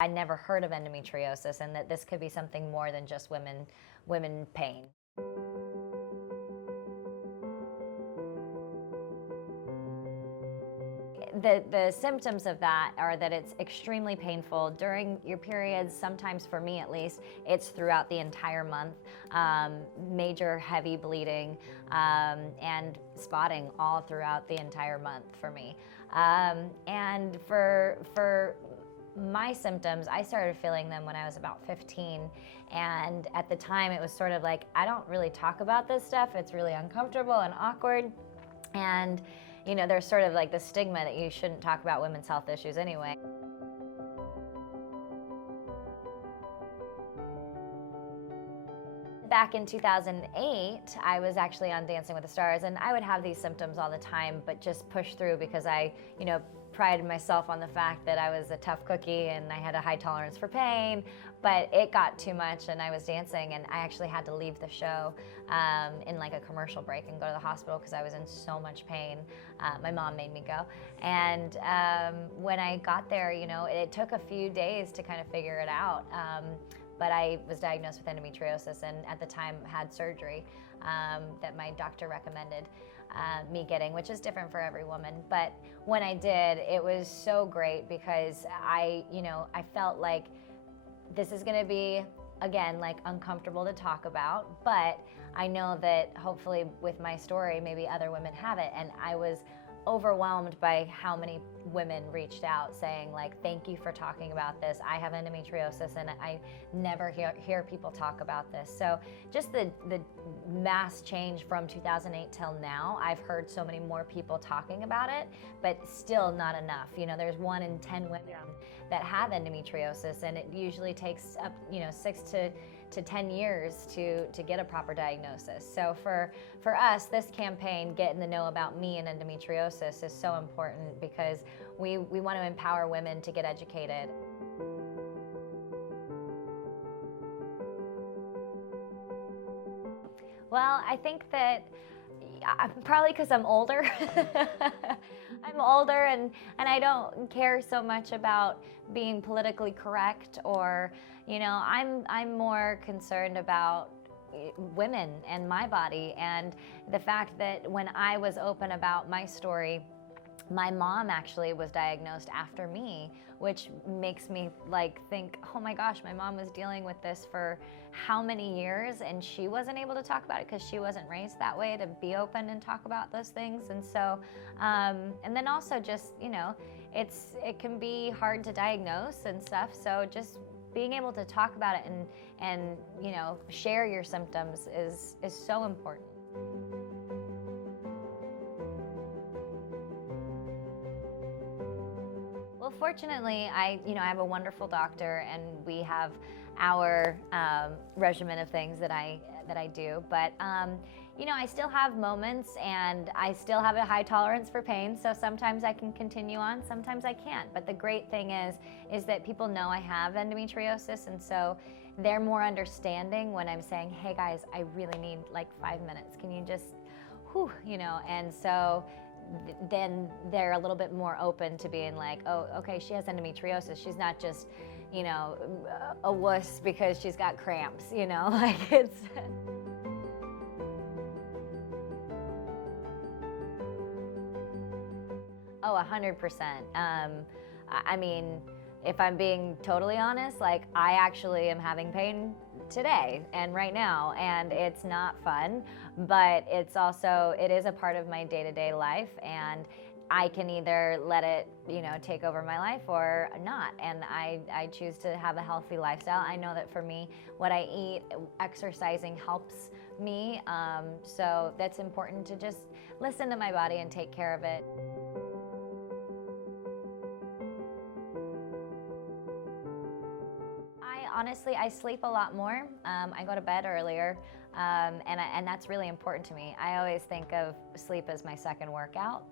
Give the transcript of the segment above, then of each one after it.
I never heard of endometriosis, and that this could be something more than just women pain. The symptoms of that are that it's extremely painful during your periods. Sometimes, for me at least, it's throughout the entire month. Major heavy bleeding and spotting all throughout the entire month for me. And for my symptoms, I started feeling them when I was about 15, and at the time it was sort of like, I don't really talk about this stuff, it's really uncomfortable and awkward, and you know, there's sort of like the stigma that you shouldn't talk about women's health issues anyway. Back in 2008, I was actually on Dancing with the Stars, and I would have these symptoms all the time, but just push through because I, prided myself on the fact that I was a tough cookie and I had a high tolerance for pain, but it got too much and I was dancing, and I actually had to leave the show in like a commercial break and go to the hospital because I was in so much pain. My mom made me go. And when I got there, it took a few days to kind of figure it out. But I was diagnosed with endometriosis, and at the time had surgery that my doctor recommended me getting, which is different for every woman. But when I did, it was so great because I felt like this is gonna be, again, like uncomfortable to talk about, but I know that hopefully with my story, maybe other women have it. And I was overwhelmed by how many women reached out saying, like, thank you for talking about this. I have endometriosis and I never hear people talk about this. So just the mass change from 2008 till now, I've heard so many more people talking about it, but still not enough. There's 1 in 10 women that have endometriosis, and it usually takes up 6 to 10 years to get a proper diagnosis. So for us, this campaign, Getting to Know About Me and Endometriosis, is so important because we want to empower women to get educated. Well, I think that probably because I'm older. I'm older and I don't care so much about being politically correct, or I'm more concerned about women and my body, and the fact that when I was open about my story, my mom actually was diagnosed after me, which makes me think, oh my gosh, my mom was dealing with this for how many years, and she wasn't able to talk about it because she wasn't raised that way to be open and talk about those things. And so, and then also just, it can be hard to diagnose and stuff. So just being able to talk about it and share your symptoms is so important. Well, fortunately, I have a wonderful doctor, and we have our regimen of things that I do. But I still have moments, and I still have a high tolerance for pain. So sometimes I can continue on, sometimes I can't. But the great thing is that people know I have endometriosis, and so they're more understanding when I'm saying, hey guys, I really need like 5 minutes. Can you just, whew, and so then they're a little bit more open to being like, oh, okay, she has endometriosis. She's not just, a wuss because she's got cramps, like it's. Oh, 100%. I mean, if I'm being totally honest, like I actually am having pain today and right now, and it's not fun, but it is a part of my day-to-day life, and I can either let it, take over my life or not. And I choose to have a healthy lifestyle. I know that for me, what I eat, exercising helps me. So that's important to just listen to my body and take care of it. Honestly, I sleep a lot more. I go to bed earlier, and that's really important to me. I always think of sleep as my second workout,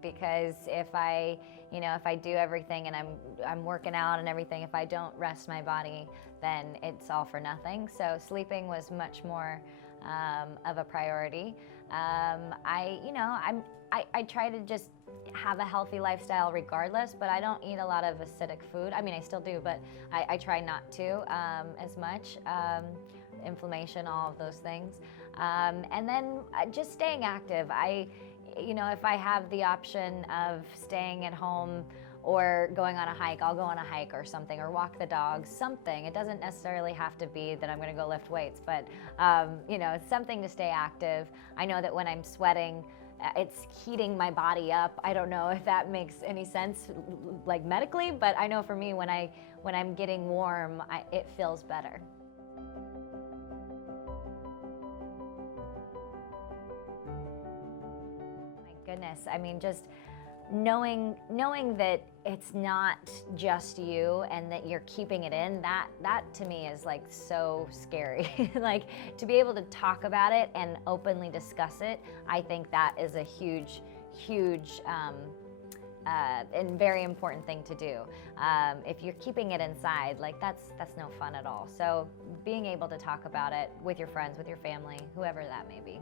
because if I do everything and I'm working out and everything, if I don't rest my body, then it's all for nothing. So sleeping was much more of a priority. I try to just have a healthy lifestyle regardless, but I don't eat a lot of acidic food. I mean, I still do, but I try not to as much. Inflammation, all of those things. And then just staying active. If I have the option of staying at home or going on a hike, I'll go on a hike or something, or walk the dogs, something. It doesn't necessarily have to be that I'm gonna go lift weights, but it's something to stay active. I know that when I'm sweating, it's heating my body up. I don't know if that makes any sense, like medically, but I know for me, when I'm getting warm, it feels better. My goodness, I mean, just knowing that it's not just you and that you're keeping it in, that to me is like so scary. Like, to be able to talk about it and openly discuss it, I think that is a huge and very important thing to do. If you're keeping it inside, like that's no fun at all. So being able to talk about it with your friends, with your family, whoever that may be.